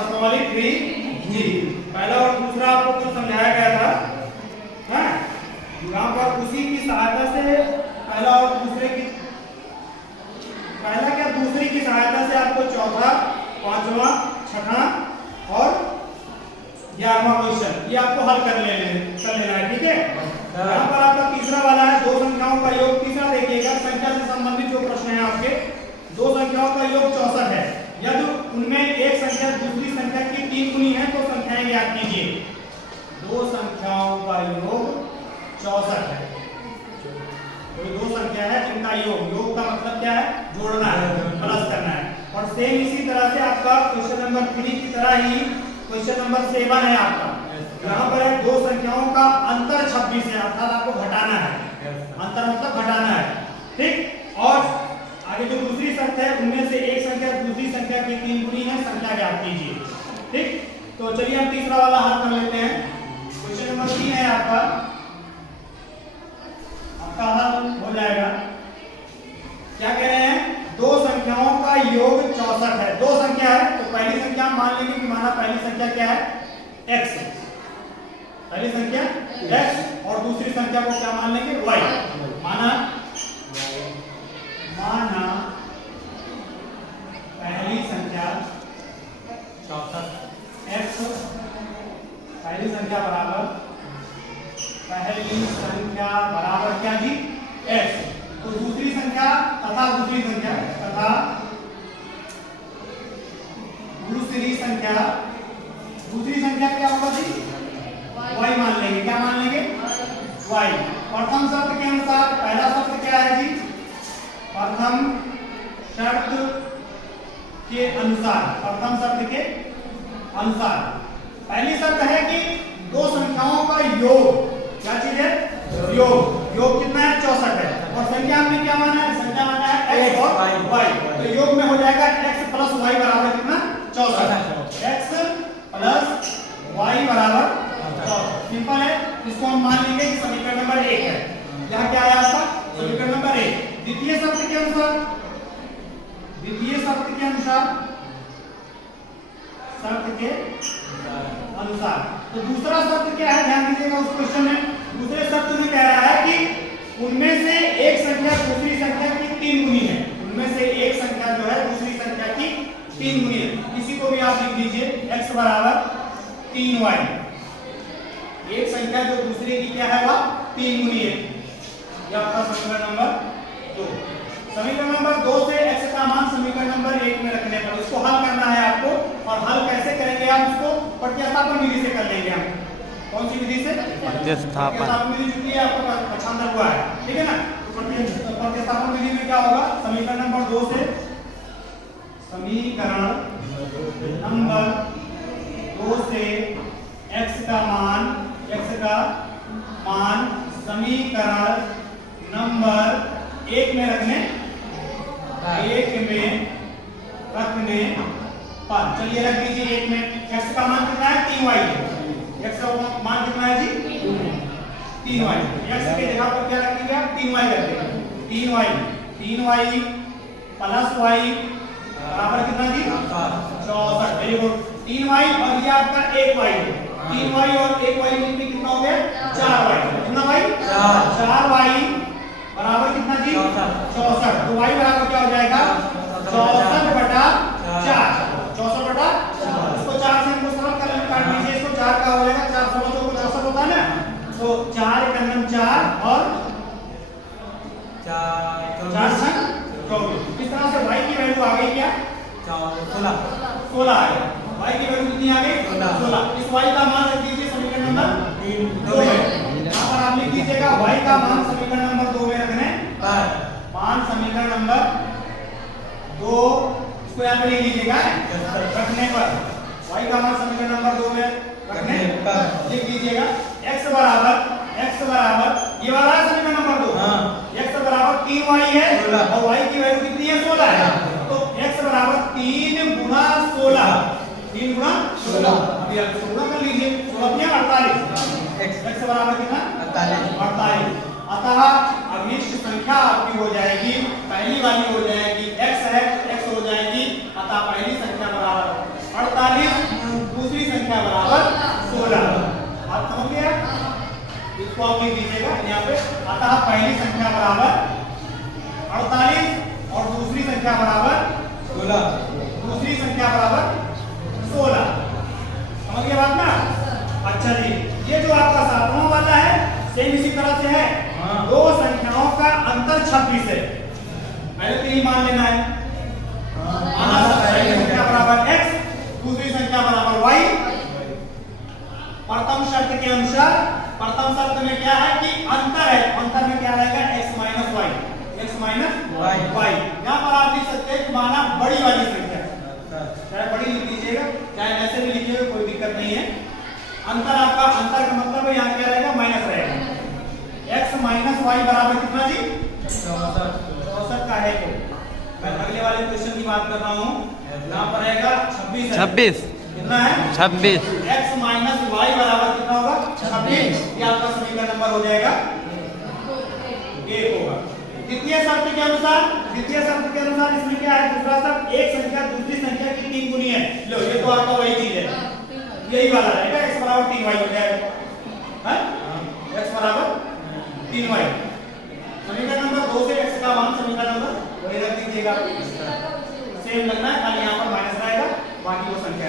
Plus वाली 3g। पहला और दूसरा आपको कुछ समझाया गया था, हैं? यहाँ पर उसी की सहायता से पहला और दूसरे की, पहला क्या दूसरी की सहायता से आपको चौथा, पांचवा, छठा और 11वां क्वेश्चन ये आपको हल कर लेना है, ठीक है। यहाँ पर आपका तीसरा वाला है दो संख्याओं का योग। तीसरा देखिएगा, संख्या से संबंधित जो प्रश्न है आपके, दो संख्याओं का योग 64 है। यदि उनमें एक संख्या दूसरी संख्या की 3 गुनी है तो संख्याएं ज्ञात कीजिए। दो संख्याओं का योग 64 है। कोई दो संख्या है जिनका योग का मतलब क्या है? जोड़ना है, प्लस करना है। और सेम इसी तरह से आपका क्वेश्चन नंबर 3 की तरह ही क्वेश्चन नंबर 7 है आपका। यहाँ पर है दो संख्याओं का अंतर 26 है, अर्थात आपको घटाना है। अंतर मतलब घटाना है, ठीक। और आगे जो दूसरी संख्या है उनमें से एक संख्या दूसरी संख्या की 3 गुनी है, संख्या ज्ञात कीजिए, ठीक। तो चलिए हम तीसरा वाला हल कर लेते हैं। क्वेश्चन नंबर 3 है आपका हल हो जाएगा। क्या कह रहे हैं? दो संख्याओं का योग 64 है। दो संख्या है तो पहली संख्या मान लेंगे कि माना पहली संख्या क्या है? x। पहली संख्या x और दूसरी संख्या को क्या मान लेंगे? y। माना पहली संख्या 64 x, पहली संख्या बराबर क्या जी? x। तो दूसरी संख्या तथा दूसरी संख्या क्या होगा जी? y मान लेंगे। क्या मान लेंगे? y। प्रथम शर्त के अनुसार पहला शर्त क्या है जी? प्रथम शर्त के अनुसार पहली शर्त है कि दो संख्याओं का योग, क्या चीज है? योग कितना है? 64 है। और संख्या में क्या माना है? संख्या माना है x और y। तो योग में हो जाएगा x प्लस y बराबर कितना? 64। x प्लस y बराबर 64। सिंपल है। इसको हम मान लेंगे कि समीकरण नंबर 1 है। यहाँ क्या आया आपका? समीकरण नंबर 1। द्वितीय शर्त के अनुसार तो दूसरा शर्त क्या है? ध्यान दीजिएगा उस क्वेश्चन में। दूसरे शर्त में कह रहा है कि उनमें से एक संख्या दूसरी संख्या की 3 गुनी है। उनमें से एक संख्या जो है दूसरी संख्या की 3 गुनी है। इसी को भी आप लिख दीजिए x बराबर 3y। एक संख्या जो दूसरे की क्या है? वह 3 गुनी है। यह आपका समीकरण नंबर 2। समीकरण नंबर 2 से x का मान समीकरण नंबर 1 में रखने पर इसको हल करना है आपको। और हल कैसे करेंगे आप? इसको प्रतिस्थापन विधि से कर लेंगे हम। कौन सी विधि से? प्रतिस्थापन विधि, जो कि आपको पसंद हुआ है, ठीक है ना। तो प्रतिस्थापन विधि में क्या होगा? समीकरण नंबर 2 से x का मान समीकरण नंबर 1 में रखने पर, चलिए रख दीजिए 1 में। x का मान कितना है? 3y है। x का मान कितना है जी? 3y। x के जगह पर क्या रखेंगे आप? 3y कर देंगे। 3y प्लस y बराबर कितना जी? 64। Very good. 3y और ये आपका 1y है। 3y और 1y मिलकर कितना हो गया? 4y। कितना y? 4y बराबर कितना जी? 64। तो y बराबर क्या हो जाएगा? 64 बटा 4। 64 बटा 4। इसको 4 से हमको सरल कर काट लीजिए। इसको 4 का हो जाएगा। 4 समझो को 64 होता है ना। तो 4 × 4 और 4 संग 24। इस तरह से y की वैल्यू आ गई क्या? 16 है। y की वैल्यू कितनी आ गई? 16। इस y का मान रख दीजिए समीकरण नंबर 2 में। यहाँ पर आप लिख दीजिएगा y का मान समीकरण नंबर 2 में रखने पर। मान समीकरण नंबर 2 इसको यहाँ पे लिख लीजिएगा रखने पर। y का मान समीकरण नंबर 2 में रखने पर लिख दीजिएगा x बराबर ये वाला है समीकरण नंबर 2। x बराबर 3y है और y की वैल्यू कितनी है? 16 है। तो x बराबर 3 गुना 16। 3 गुना 16। अभी आप 16 कर लीजिए। 16 48। x बराबर कितना? 48। अतः अभिष्ट संख्या आपकी हो जाएगी, पहली वाली हो जाएगी x है, x हो जाएगी। अतः पहली संख्या बराबर 48 संख्या बराबर 16। बात समझ गया? इसको आप लिख दीजिएगा यहाँ पे। अतः पहली संख्या बराबर 48 और दूसरी संख्या बराबर 16। दूसरी संख्या बराबर 16। समझ गए बात ना? अच्छा जी, ये जो आपका 7वां वाला है सेम इसी तरह से है। दो संख्याओं का अंतर 26 है। पहले तो यही मान लेना है। पहली संख्या बराबर x, दूसरी संख्या बराबर y। प्रथम शर्त के अनुसार, प्रथम शर्त में क्या है कि अंतर है, अंतर में क्या रहेगा x minus y, x minus y। यहाँ पर आप लिख सकते हैं कि माना बड़ी वाली संख्या, चाहे बड़ी लिख लीजिएगा चाहे ऐसे भी लिखिएगा, कोई दिक्कत नहीं है। अंतर आपका, अंतर का मतलब है यहाँ क्या रहेगा, माइनस रहेगा। x माइनस y बराबर कितना जी? 64 का है। मैं अगले वाले क्वेश्चन की बात कर रहा हूँ। यहाँ पर रहेगा 26। कितना है? 26। x माइनस y बराबर कितना होगा? 26। ये आपका समीकरण नंबर हो जाएगा 1 होगा। द्वितीय शर्त के अनुसार, द्वितीय शर्त के अनुसार इसमें क्या है, दूसरा शर्त एक संख्या दूसरी संख्या की 3 गुनी है। लो ये तो आपका वही चीज है, यही वाला रहेगा। x बराबर 3y हो जाएगा, x बराबर 3y। समीकरण नंबर 2 से x का मान समीकरण नंबर वही रख दीजिएगा, सेम लगना है, खाली यहाँ पर माइनस रहेगा, बाकी वो संख्या